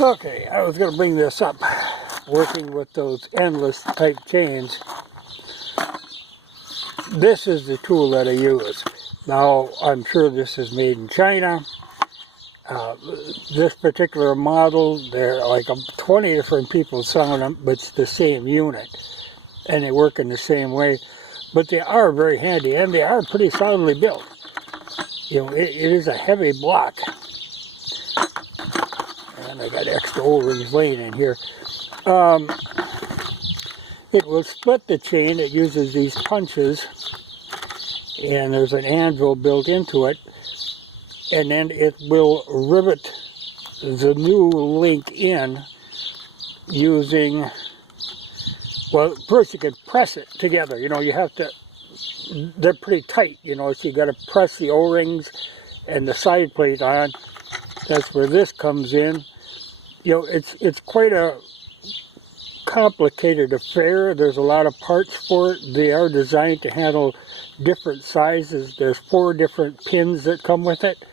Okay, I was going to bring this up, working with those endless type chains. This is the tool that I use. Now, I'm sure this is made in China. This particular model, there are like 20 different people selling them, but it's the same unit. And they work in the same way. But they are very handy, and they are pretty solidly built. You know, it is a heavy block. And I got extra O-rings laying in here. It will split the chain. It uses these punches, and there's an anvil built into it. And then it will rivet the new link in using, well, first you can press it together. You know, you have to, they're pretty tight, you know, so you got to press the O-rings and the side plate on. That's where this comes in. You know, it's quite a complicated affair. There's a lot of parts for it. They are designed to handle different sizes. There's 4 different pins that come with it.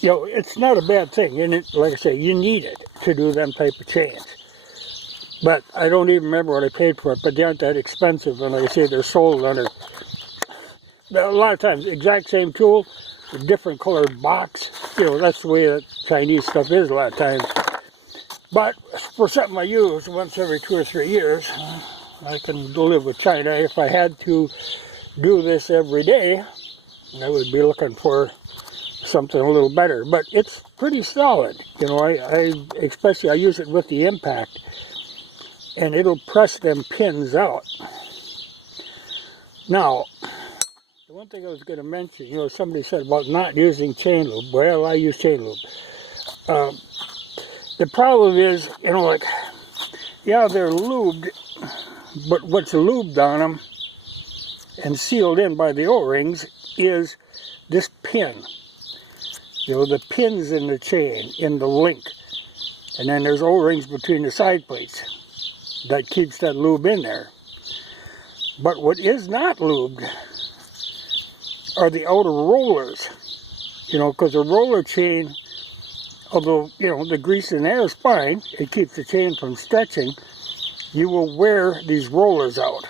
You know, it's not a bad thing, and it, like I say, you need it to do them type of chains. But I don't even remember what I paid for it, but they aren't that expensive, and like I say, they're sold under, a lot of times, exact same tool, a different colored box. You know, that's the way that Chinese stuff is a lot of times. But for something I use once every 2 or 3 years, I can live with China. If I had to do this every day, I would be looking for something a little better. But it's pretty solid. You know, especially I use it with the impact, and it'll press them pins out. Now, the one thing I was going to mention, you know, somebody said about not using chain lube. Well, I use chain lube. The problem is, you know, like, yeah, they're lubed, but what's lubed on them and sealed in by the O-rings is this pin. You know, the pins in the chain, in the link. And then there's O-rings between the side plates that keeps that lube in there. But what is not lubed are the outer rollers. You know, because a roller chain, although, you know, the grease in there is fine, it keeps the chain from stretching, you will wear these rollers out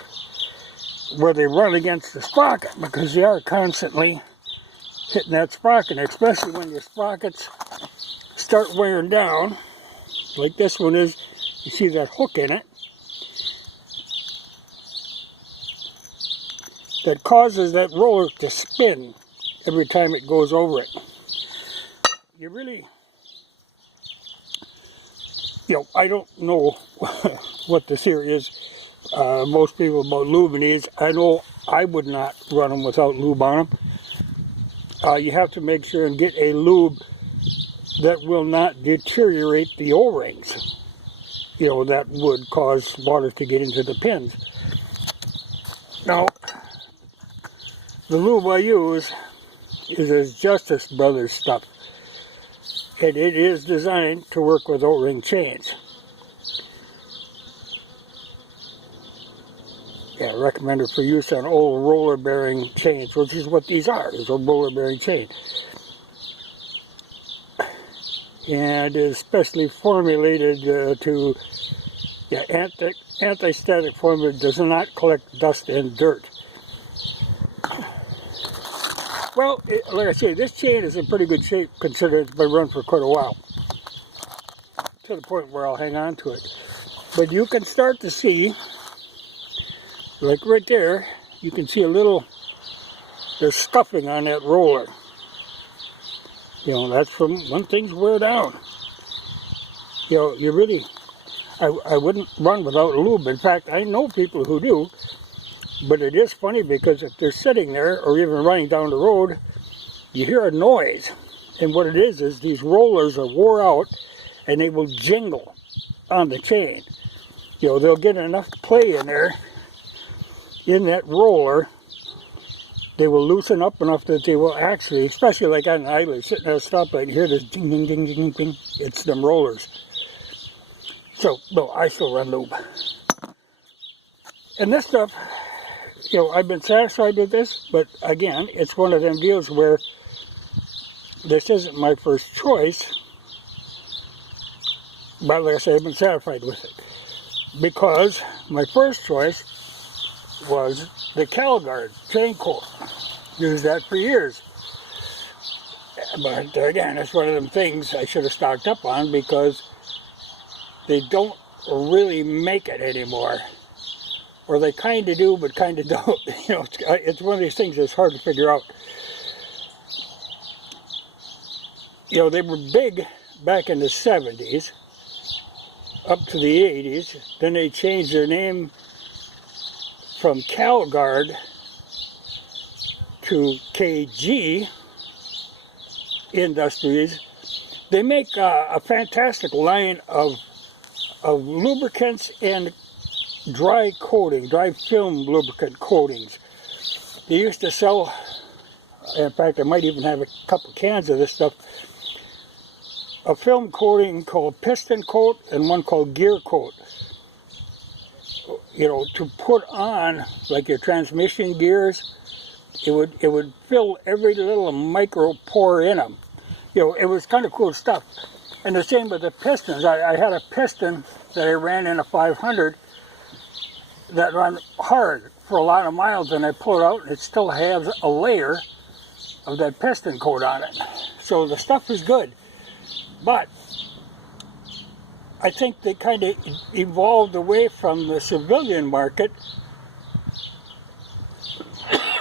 where they run against the sprocket, because they are constantly hitting that sprocket, especially when your sprockets start wearing down, like this one is. You see that hook in it that causes that roller to spin every time it goes over it. You really, you know, I don't know what the theory is. Most people about lubing these, I know I would not run them without lube on them. You have to make sure and get a lube that will not deteriorate the O-rings. You know, that would cause water to get into the pins. Now, the lube I use is Justice Brothers stuff. And it is designed to work with O-ring chains. Yeah, recommended for use on old roller bearing chains, which is what these are, is a roller bearing chain. And is specially formulated to, yeah, anti-static formula, does not collect dust and dirt. Well, like I say, this chain is in pretty good shape considering it's been run for quite a while. To the point where I'll hang on to it. But you can start to see, like right there, you can see a little, there's scuffing on that roller. You know, that's from when things wear down. You know, you really, I wouldn't run without lube. In fact, I know people who do. But it is funny because if they're sitting there or even running down the road, you hear a noise. And what it is these rollers are wore out and they will jingle on the chain. You know, they'll get enough play in there, in that roller, they will loosen up enough that they will actually, especially like on an highway, sitting at a stoplight, you hear this ding, ding, ding, ding, ding. It's them rollers. So, no, I still run lube. And this stuff, you know, I've been satisfied with this, but again, it's one of them deals where this isn't my first choice. But like I say, I've been satisfied with it. Because my first choice was the CalGuard chain coat. Used that for years. But again, that's one of them things I should have stocked up on, because they don't really make it anymore. Or they kind of do, but kind of don't. You know, it's one of these things that's hard to figure out. You know, they were big back in the 70s, up to the 80s. Then they changed their name from CalGuard to KG Industries. They make a fantastic line of lubricants and dry film lubricant coatings. They used to sell, in fact I might even have a couple cans of this stuff, a film coating called piston coat and one called gear coat. You know, to put on like your transmission gears, it would fill every little micro pore in them. You know, it was kind of cool stuff. And the same with the pistons. I had a piston that I ran in a 500 that ran hard for a lot of miles, and I pull it out and it still has a layer of that piston coat on it. So the stuff is good. But I think they kind of evolved away from the civilian market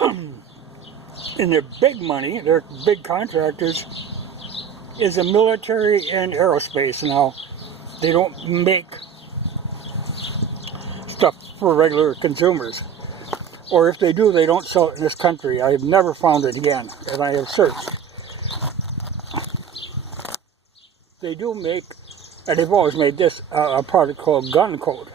and their big money, their big contractors, is the military and aerospace now. They don't make stuff for regular consumers. Or if they do, they don't sell it in this country. I have never found it again, and I have searched. They do make, and they've always made this, a product called Gun Coat.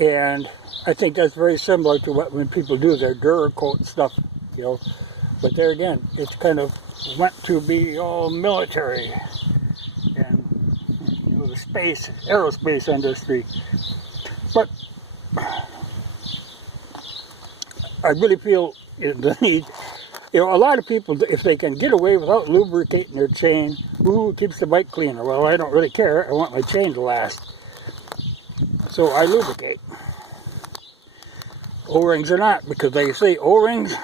And I think that's very similar to what when people do their Duracoat stuff, you know. But there again, it's kind of went to be all military and, you know, the aerospace industry. But I really feel the need. You know, a lot of people, if they can get away without lubricating their chain, ooh, keeps the bike cleaner. Well, I don't really care. I want my chain to last. So I lubricate. O-rings or not, because they say O-rings,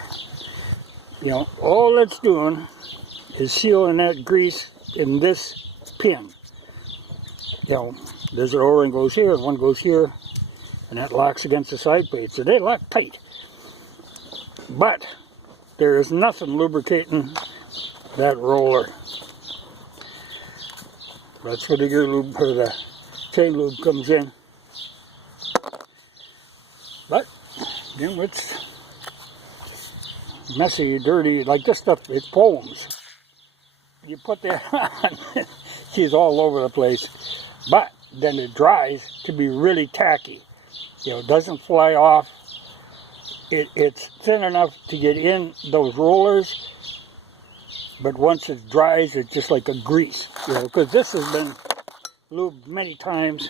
you know, all it's doing is sealing that grease in this pin. You know, there's an O-ring goes here, and one goes here, and that locks against the side plate. So they lock tight. But there is nothing lubricating that roller. That's where the gear lube, or the chain lube comes in. But, you know, it's messy, dirty, like this stuff, it foams. You put that on, she's all over the place. But then it dries to be really tacky. You know, it doesn't fly off. It's thin enough to get in those rollers, but once it dries, it's just like a grease. You know, because this has been lubed many times.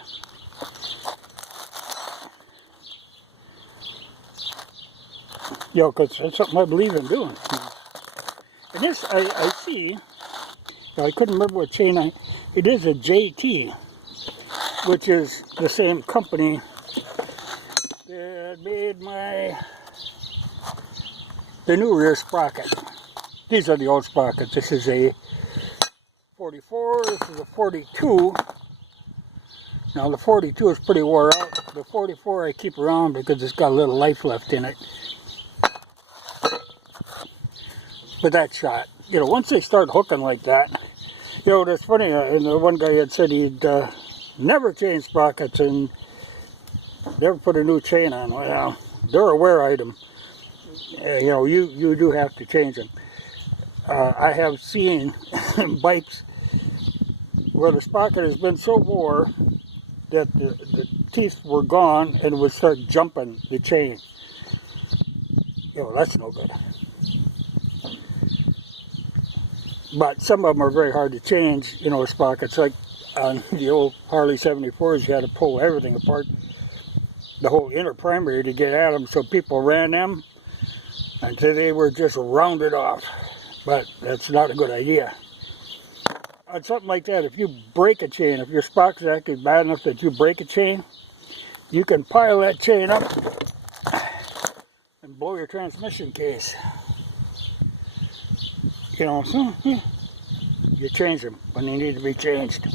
You know, because that's something I believe in doing. And this, I see, I couldn't remember what chain it is a JT, which is the same company that made the new rear sprocket. These are the old sprockets. This is a 44, this is a 42. Now the 42 is pretty wore out. The 44 I keep around because it's got a little life left in it. But that's shot. You know, once they start hooking like that, you know, that's funny, and the one guy had said he'd never change sprockets and never put a new chain on. Well, they're a wear item. You know, you do have to change them. I have seen bikes where the sprocket has been so wore that the teeth were gone and would start jumping the chain. You know, that's no good. But some of them are very hard to change, you know, sprockets. Like on the old Harley 74s, you had to pull everything apart, the whole inner primary to get at them, so people ran them until they were just rounded off. But that's not a good idea. on something like that, if you break a chain, if your sprocket's actually bad enough that you break a chain, you can pile that chain up and blow your transmission case. You know, so yeah, you change them when they need to be changed.